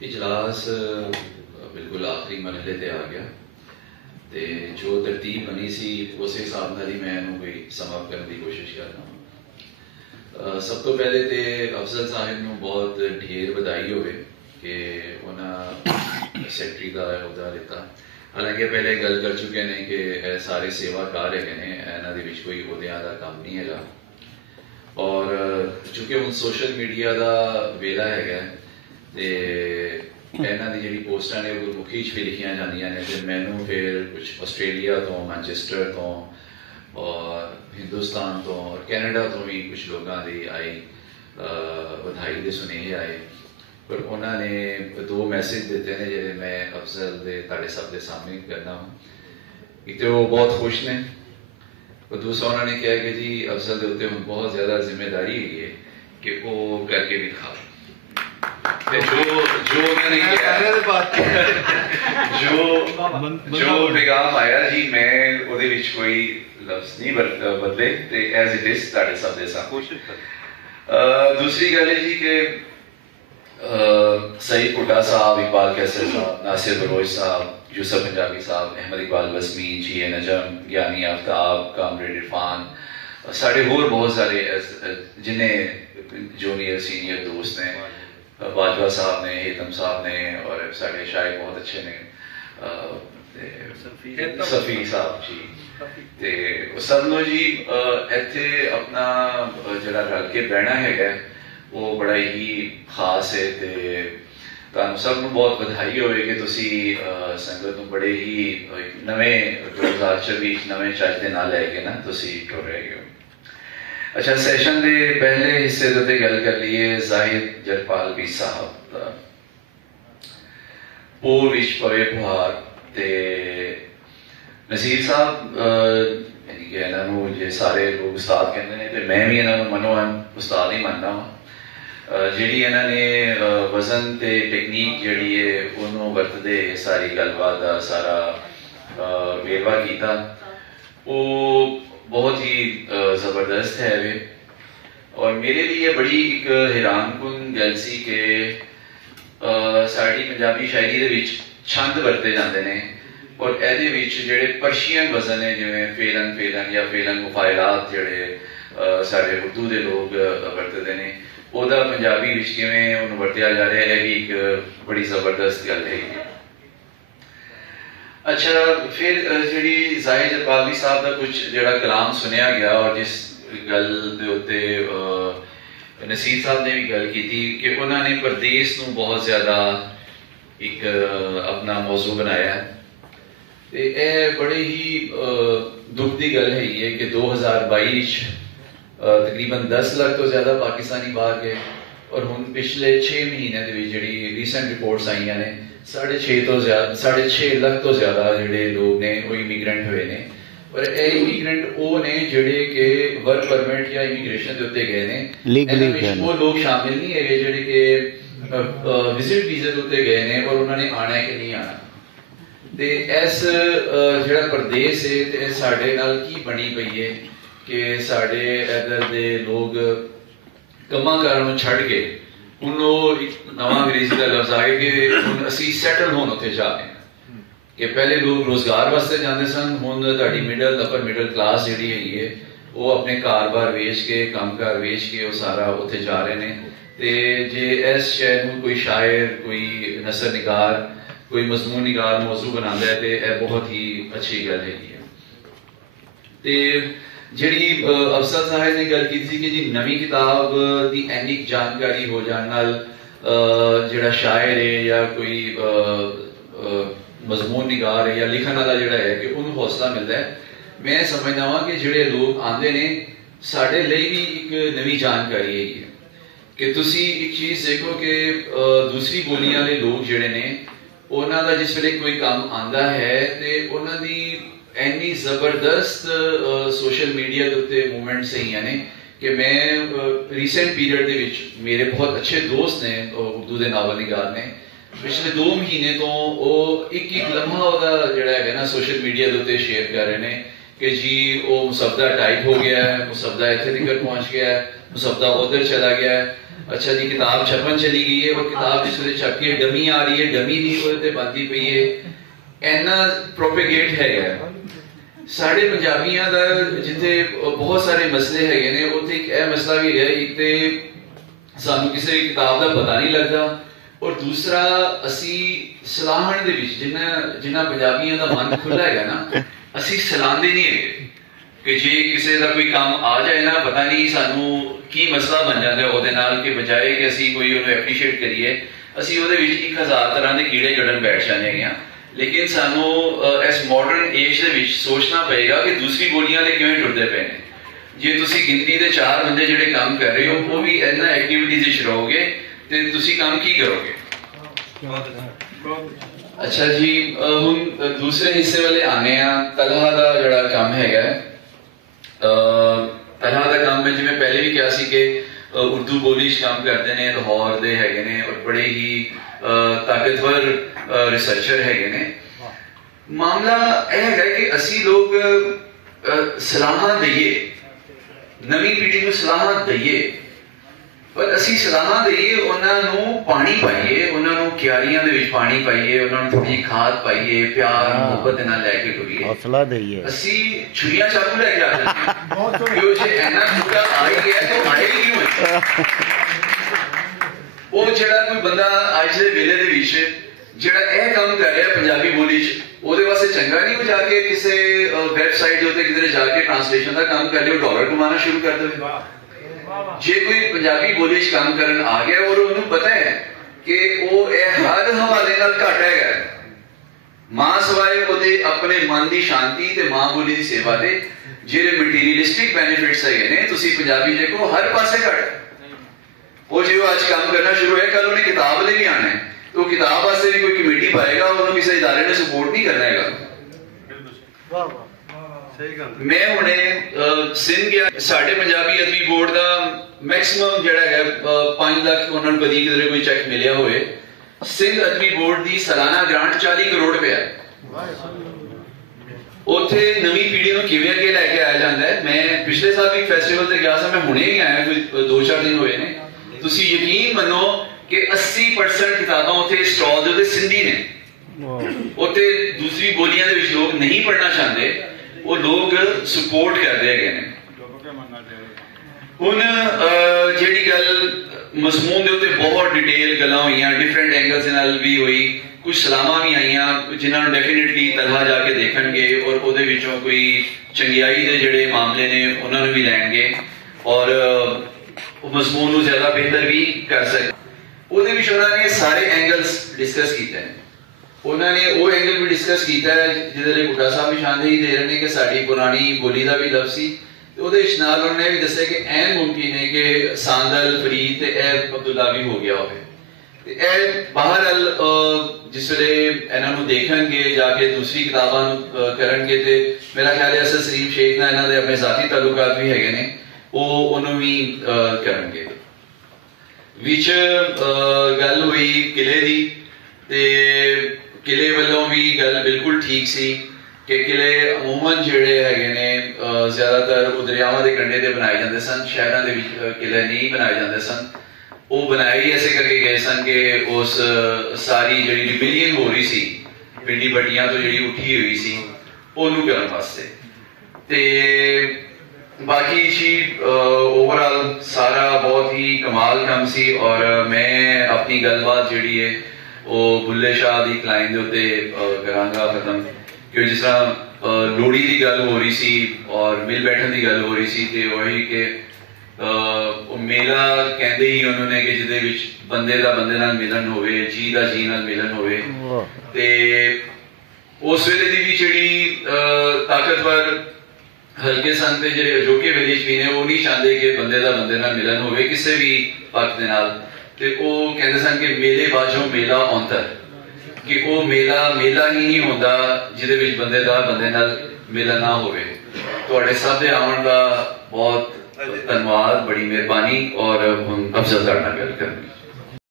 इजलास बिल्कुल आखिरी मरहले ते आ गया ते जो तरतीब बनी सी उस हिसाब नाल ही मैं कोई समाप्त करने की कोशिश करना। सब तो पहले तो अफजल साहिब नूं बहुत ढेर बधाई होवे कि उन्हें सैकटरी का अहदा दिता। हालांकि पहले गल कर चुके हैं कि सारे सेवाकार है, इन्हां दे विच कोई अहदियां दा काम नहीं है। और चूंकि हुण सोशल मीडिया का वेला है ते इन्हां दी जिहड़ी पोस्टां ने गुरमुखी च भी लिखियां जांदियां ने, ते मैनूं फिर कुछ आस्ट्रेलिया तो, मैनचेस्टर तो और हिंदुस्तान तो और कैनेडा तो भी कुछ लोगों की आई बधाई के सुनेहे आए। पर उन्होंने दो मैसेज दिते हैं जिहड़े मैं अफजल दे तुहाडे सब दे सामने करना हूँ। एक तो वो बहुत खुश ने और दूसरा उन्होंने कहा कि जी अफजल के उत्ते बहुत ज्यादा जिम्मेदारी है कि वो करके दिखा। जो उन्होंने जो पैगाम आया जी मैं ਉਹਦੇ ਵਿੱਚ कोई लफ्ज नहीं बदले ते एज इट इज ਤੁਹਾਡੇ सब ਦੇ साथ। दूसरी गल है जी कि सईद भुट्टा साहब, इकबाल कैसर साहब, नासिर बलोच साहब, यूसुफ पंजाबी साहब, अहमद इकबाल बसमी, जी ए नजम, ज्ञानी आफ्ताब, कामरेड इरफान, साढ़े होर बहुत सारे जिन्हें जूनियर सीनियर दोस्त हैं, बाजवा साहब ने, हेतम साहब ने और साढ़े शायद बहुत अच्छे ने सफी साहब जी, ते सब नो जी इत्थे अपना जरा रल के बहना है वो बड़ा ही खास है। ते तुहानू सब नू बहुत बधाई होवे कि तुसी संगत नू बड़े ही नवे 2024 नवे चज दे नाल लैके ना तुसी टुर रहे हो। अच्छा, सैशन के पहले हिस्से ते गल कर लीए जाहिद जरपालवी साहब पूर विच पवे फुहार ते नसीर साहब, यानी कि इन्हों जे सारे लोग उस्ताद कहते हैं तो मैं भी इन्हों मनो उस्ताद ही मानना वा। जिहड़ी इन्होंने वजन ते टेक्नीक जिहड़ी है उन्होंने वरतदे सारी गलबात का सारा वेरवा किया, वो बहुत ही ज़बरदस्त है वे। और मेरे लिए बड़ी एक हैरान कुन गल सी कि साड़ी पंजाबी शायरी दे विच छंद वरते जाते हैं और एहदे विच जिहड़े पर्शियन वजन है जिवें फेलन फेलन या फेलन मुफाइलात जिहड़े साढ़े उर्दू के लोग वरतते हैं ओहदा पंजाबी विच किवें उहनूं वरतिया जा रहा है, भी एक बड़ी ज़बरदस्त गल है। अच्छा, फिर जिहड़ी जाहिद जरपालवी साहब का कुछ जिहड़ा कलाम सुनिया गया और जिस गल दे उत्ते नसीर साहब ने भी गल की थी कि उन्होंने परदेस नूं बहुत ज़्यादा एक अपना मौजू बनाया है। ते यह बड़े ही दुख की गल है कि 2022 तकरीबन 10 लाख तो ज़्यादा पाकिस्तानी बाहर गए और हुण पिछले 6 महीनों के जिहड़ी रीसेंट रिपोर्ट्स आईयां ने 6.5 लाख तो ज़्यादा जिहड़े लोग ने वो इमीग्रेंट हुए ने। पर यह इमीग्रेंट वो ने जिहड़े कि वर्क परमिट या इमीग्रेशन के उत्ते गए ने, वो लोग शामिल नहीं है जिहड़े कि विजिट वीजे के उत्ते गए ने और उन्होंने आना है कि नहीं आना। ते इस जिहड़ा परदेस है ते साडे नाल की बनी पई है कि साडे इधर दे लोग कम्मां कारां नूं छड्ड के हुण एक नवां अंग्रेजी का लफ्ज आ गया कि हुण असीं सैटल होण उत्थे जा रहे हैं कि पहले लोग रोजगार वास्ते जाते सन, हुण तुहाडी मिडल अपर मिडल क्लास जिहड़ी है वो अपने कार-बार वेच के काम-कार वेच के वो सारा उत्थे जा रहे हैं। ते जे इस शहर नूं कोई शायर, कोई नसर निगार, कोई मजमून निगार मौजू बनाता है तो यह बहुत ही अच्छी गल है। ते जिहड़ी अफजल साहब ने गल की थी कि जी नवी किताब की इन्नी जानकारी हो जाने नाल जिहड़ा शायर है या कोई मजमून निगार है या लिखण वाला जिहड़ा है कि उन्होंने हौसला मिलता है। मैं समझदा वां कि जिहड़े लोग आते हैं साडे लई भी एक नवी जानकारी है कि तुसी एक चीज़ देखो कि दूसरी बोलियां वाले लोग जिहड़े ने उन्हां दा जिस वेले कोई काम आंदा है ते उन्हां दी इन्नी जबरदस्त सोशल मीडिया के उत्ते मूवमेंट्स है ने कि मैं रीसेंट पीरियड दे विच मेरे बहुत अच्छे दोस्त ने उर्दू के नावल निगार ने पिछले 2 महीने तो वो एक लम्हा वह जिहड़ा है ना सोशल मीडिया के उत्ते शेयर कर रहे हैं कि जी वो मुसवदा टाइप हो गया है, मुसवदा इत्थे तक पहुंच गया है, मुसवदा उधर चला गया है। अच्छा जी किताब छपन चली गई है, वो किताब जिस वे छप के डमी आ रही है, डमी नहीं वो बनती पई है, इन्ना प्रोपेगेट है साढ़े पंजाबियों का जिथे बहुत सारे मसले है ने उत्थे एक यह मसला भी है, एक तो सानू किसी किताब का पता नहीं लगता और दूसरा असी सलाहण दे विच जिन्ना पंजाबियों का मन खुला है ना असी सलाहते नहीं है कि जे किसी का कोई काम आ जाए ना पता नहीं सानू की मसला बन जाता है ਉਹਦੇ ਨਾਲ कि बजाए कि असी कोई उन्हें एप्रीशिएट करिए असी ਉਹਦੇ ਵਿੱਚ 1000 तरह के कीड़े ਕੱਢਣ बैठ जाने हैं। लेकिन सानू इस मॉडर्न एज ਦੇ ਵਿੱਚ सोचना पएगा कि दूसरी बोलियां वाले किवें टुरदे पए ने। जे तुसी गिनती दे 4 बंदे ਜਿਹੜੇ काम कर रहे हो वो भी इन्ना एक्टिविटीज ਵਿੱਚ रहोगे ਤੇ ਤੁਸੀਂ काम की करोगे। अच्छा जी हम दूसरे हिस्से वाले आने तलहा का जड़ा काम हैगा तलहा का काम में जिवें पहले भी कहा सी कि उर्दू बोली काम करते हैं, लाहौर दे हैगे ने और बड़े ही ताकतवर रिसर्चर हैगे ने। मामला यह है कि असी लोग सलाह दईए नवी पीढ़ी को सलाह दईए पर असी सलाह दईए उन्होंने पानी पाइए, उन्होंने क्यारियां दे विच पानी पाइए, उन्होंने थोड़ी खाद पाइए, प्यार मुहब्बत नाल लेके टुरिए, हौसला दईए। असी छुरियां चाकू लेके आ जाते हैं कि जे इन्ना बूटा आ ही गया तो आए ही क्यों है। वो जेड़ा कोई बंदा अज दे वेले दे विच जेड़ा यह काम कर रहा है पंजाबी बोली च ਉਹਦੇ ਵਾਸਤੇ ਚੰਗਾ नहीं हो जाके किसी वैबसाइट ਦੇ ਉੱਤੇ ਕਿਧਰੇ जाके ट्रांसलेशन का काम कर लियो डॉलर कमाना शुरू कर देवे। जे कोई पंजाबी बोली च काम करन आ गया और उन्हें पता है कि वो हर हवाले नाल घट है मां सवाए ਉਹਦੇ अपने मन की शांति ते मां बोली की सेवा दे ਜਿਹੜੇ मटीरियलिस्टिक बेनिफिट्स है ने ਤੁਸੀਂ पंजाबी देखो हर पासे घट वो जो आज काम करना शुरू है कल उन्हें किताब ले भी आना है तो किताब वास्ते भी कोई कमेटी पाएगा उन्होंने किसी इदारे ने सपोर्ट नहीं करना है। मैं हुणे सिंध गया साढ़े पंजाबी अदबी बोर्ड का मैक्सिमम जड़ा है 5 लाख उन्होंने कभी किधरे कोई चेक मिलिया होए। सिंध अदबी बोर्ड की सालाना ग्रांट 40 करोड़ रुपया उत्थे नवी पीढ़ी को किवें अगे लैके आया जाता है। मैं पिछले साल भी फेस्टिवल से गया था, मैं हुणे ही आया कोई 2-4 दिन हुए ने। तुसी यकीन मनो कि 80% किताबां उत्थे स्टॉल दे उत्ते सिंधी ने, उत्थे दूसरी बोलियां दे विच लोग नहीं पढ़ना चाहते, वो लोग सपोर्ट करते हैं। हुण जिहड़ी गल मजमून दे उत्ते बहुत डिटेल गल्लां होईयां, डिफरेंट एंगल्स नाल भी हुई, कुछ सलामां भी आईयां जिन्हां नूं डेफिनेटली तलहा जाके देखणगे और उहदे विचों कोई चंगियाई दे जिहड़े मामले ने उन्हां नूं भी लैणगे और मजमून नूं ज़्यादा बेहतर भी कर सके। ਉਹਦੇ ਵਿੱਚ ਉਹਨਾਂ ਨੇ ਸਾਰੇ ਐਂਗਲਸ ਡਿਸਕਸ ਕੀਤੇ ਨੇ। ਉਹਨਾਂ ਨੇ ਉਹ ਐਂਗਲ ਵੀ ਡਿਸਕਸ ਕੀਤਾ ਹੈ ਜਿਹਦੇ ਲਈ ਬੁੱਢਾ ਸਾਹਿਬ ਨਿਸ਼ਾਨਦੇਹੀ ਦੇ ਰਹੇ ਨੇ ਕਿ ਸਾਡੀ ਪੁਰਾਣੀ ਬੋਲੀ ਦਾ ਵੀ ਲਫ਼ਜ਼ ਸੀ ਤੇ ਉਹਦੇ ਵਿੱਚ ਨਾਲ ਉਹਨਾਂ ਨੇ ਵੀ ਦੱਸਿਆ ਕਿ ਐਨ ਮੁਮਕਿਨ ਹੈ ਕਿ ਸਾਂਦਲ ਫਰੀਦ ਤੇ ਇਹ ਅਬਦੁੱਲਾ ਵੀ ਹੋ ਗਿਆ ਹੋਵੇ ਤੇ ਇਹ ਬਹਰਹਾਲ ਜਿਸ ਵੇਲੇ ਇਹਨਾਂ ਨੂੰ ਦੇਖਣਗੇ ਜਾ ਕੇ ਦੂਸਰੀ ਕਿਤਾਬਾਂ ਨੂੰ ਕਰਨਗੇ ਤੇ ਮੇਰਾ ਖਿਆਲ ਹੈ ਅਸਲ ਸਲੀਮ ਸ਼ੇਖ ਨਾਲ ਇਹਨਾਂ ਦੇ ਆਪਣੇ ਜ਼ਾਤੀ ਤਾਲੁਕਾਤ ਵੀ ਹੈਗੇ ਨੇ, ਉਹ ਉਹਨੂੰ ਵੀ ਕਰਨਗੇ। विच गल हुई किले दी ते किले वालों भी गल बिल्कुल ठीक सी कि किले अमूमन जिहड़े हैगे ने ज़्यादातर दरियावां दे कंढे ते बनाए जाते सन, शहरां दे विच किले नहीं बनाए जाते सन। वो बनाए ही ऐसे करके गए सन कि उस सारी जिहड़ी रिबिलियन हो रही सी पिंडी बड्डियां तो जिहड़ी उठी हुई सी ओनू करन वास्ते ते बाकी जी ओवरऑल सारा बहुत ही कमाल काम सी और मैं अपनी गलबात जिहड़ी है वो बुल्ले शाह दी क्लाइंट दे उत्ते करांगा खत्म क्योंकि जिस तरह लोहड़ी की गल हो रही सी और मिल बैठन की गल हो रही सी ते वही कि मेला कहंदे ही उन्होंने कि जिहदे विच बंदे दा बंदे नाल मिलन होवे, जी दा जी नाल मिलन होवे ते उस वेले दी भी जिहड़ी ताकतवर हल्के सन ते जिहड़े अजोके वेले च भी ने वो नहीं चाहते कि बंदे दा बंदे नाल मिलन होवे किसी भी पक्ष दे नाल ते वो कहंदे सन कि मेले बाजों मेला औंतर कि वो मेला मेला ही नहीं होंदा जिहदे विच बंदे दा बंदे नाल मिलन ना होवे। तुहाडे सब दे आउण दा बहुत धन्यवाद, बड़ी मेहरबानी और हम अफजल तुहाडे नाल गल करनी।